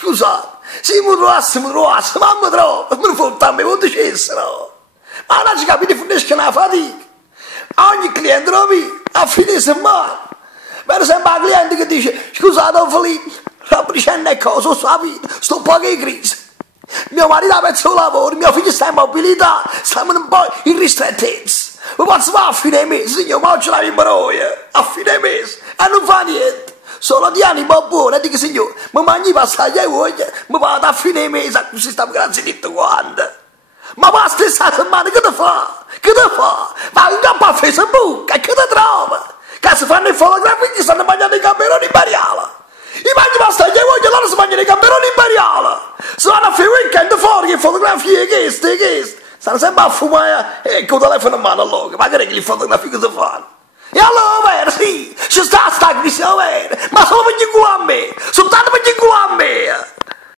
scusate, se mi trovassimo, ma mi trovo, me ne fotte a me, non dicessero. Ma non ci capite, finisce una fatica. Ogni cliente lo vede, a fine settimana. Per esempio, il cliente che dice, scusate, ho Filippo, la precedente è cosa, sto a vita, sto un po' in crisi. Mio marito ha perso il lavoro, mio figlio sta in mobilità, stiamo un po' in ristrettezza. Ma posso fare a fine mese, signor, ma oggi la vimbroia, a fine mese, e non fa niente. Solo di animo buono, e dico, signor, ma mangi passaglia e voglia, ma vado a fine mese, così stiamo grazie tutto quanto. Ma la stessa settimana che ti fa? Che ti fa? Vai in campo a Facebook, e che ti trova? Che si fanno i fotografi che stanno mangiando i gamberoni imperiali. I mangi passaglia e voglia, loro si mangiano i gamberoni imperiali. Si vanno a fare weekend fuori, che fotografie, che stanno sempre a fumare con il telefono in mano allora, magari che le fotografie che si fanno. E allora, vero, sì, ci sta crisi, vero, ma solo perché qua a me,